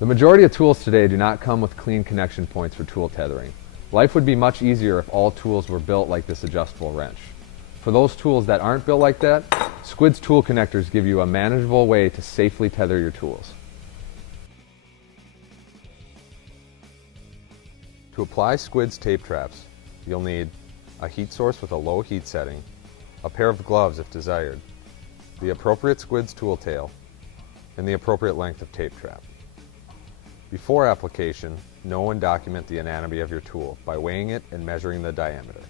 The majority of tools today do not come with clean connection points for tool tethering. Life would be much easier if all tools were built like this adjustable wrench. For those tools that aren't built like that, Squid's tool connectors give you a manageable way to safely tether your tools. To apply Squid's tape traps, you'll need a heat source with a low heat setting, a pair of gloves if desired, the appropriate Squid's tool tail, and the appropriate length of tape trap. Before application, know and document the anatomy of your tool by weighing it and measuring the diameter.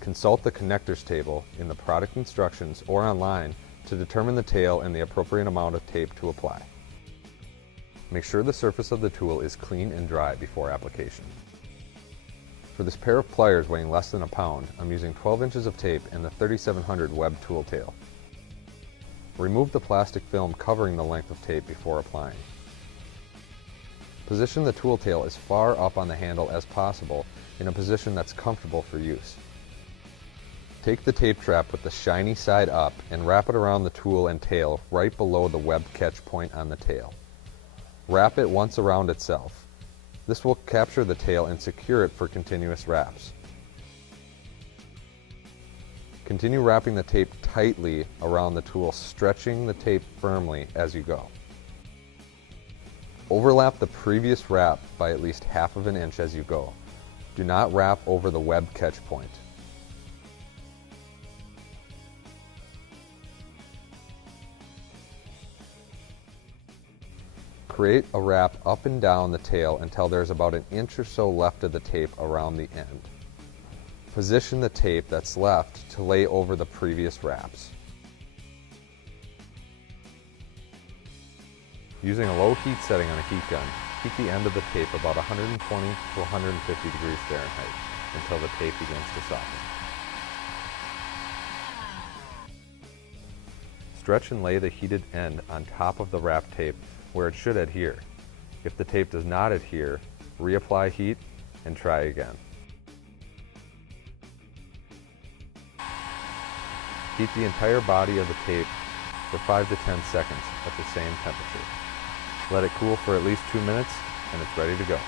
Consult the connectors table in the product instructions or online to determine the tail and the appropriate amount of tape to apply. Make sure the surface of the tool is clean and dry before application. For this pair of pliers weighing less than a pound, I'm using 12 inches of tape and the 3700 web tool tail. Remove the plastic film covering the length of tape before applying. Position the tool tail as far up on the handle as possible in a position that's comfortable for use. Take the tape trap with the shiny side up and wrap it around the tool and tail right below the web catch point on the tail. Wrap it once around itself. This will capture the tail and secure it for continuous wraps. Continue wrapping the tape tightly around the tool, stretching the tape firmly as you go. Overlap the previous wrap by at least half of an inch as you go. Do not wrap over the web catch point. Create a wrap up and down the tail until there's about an inch or so left of the tape around the end. Position the tape that's left to lay over the previous wraps. Using a low heat setting on a heat gun, heat the end of the tape about 120 to 150 degrees Fahrenheit until the tape begins to soften. Stretch and lay the heated end on top of the wrap tape where it should adhere. If the tape does not adhere, reapply heat and try again. Heat the entire body of the tape for 5 to 10 seconds at the same temperature. Let it cool for at least 2 minutes and it's ready to go.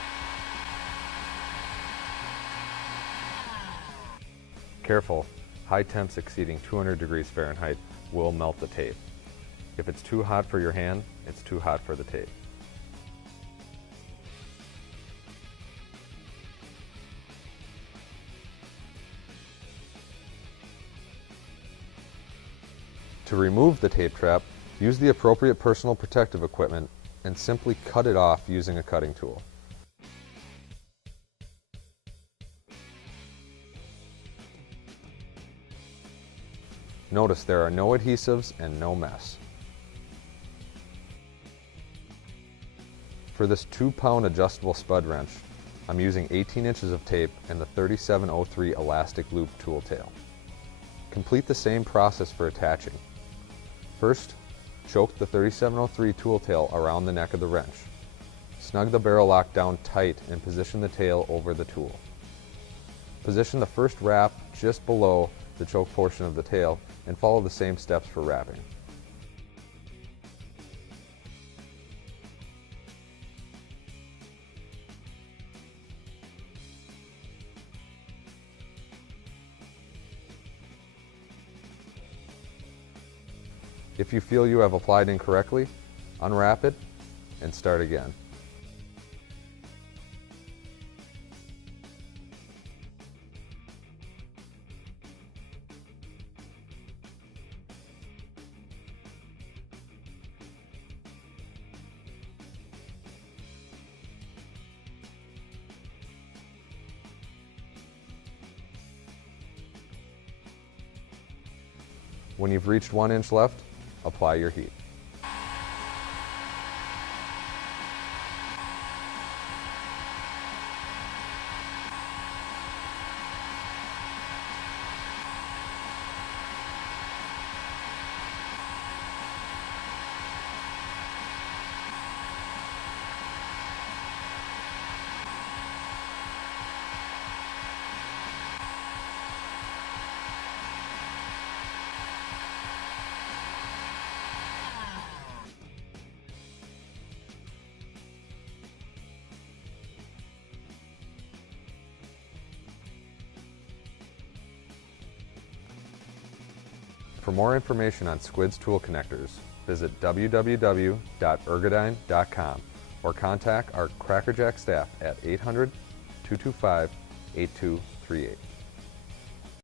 Careful, high temps exceeding 200 degrees Fahrenheit will melt the tape. If it's too hot for your hand, it's too hot for the tape. To remove the tape trap, use the appropriate personal protective equipment and simply cut it off using a cutting tool. Notice there are no adhesives and no mess. For this 2-pound adjustable spud wrench, I'm using 18 inches of tape and the 3703 elastic loop tool tail. Complete the same process for attaching. First, choke the 3703 tool tail around the neck of the wrench. Snug the barrel lock down tight and position the tail over the tool. Position the first wrap just below the choke portion of the tail and follow the same steps for wrapping. If you feel you have applied incorrectly, unwrap it and start again. When you've reached 1 inch left, apply your heat. For more information on Squids tool connectors, visit www.ergodyne.com or contact our Crackerjack staff at 800-225-8238.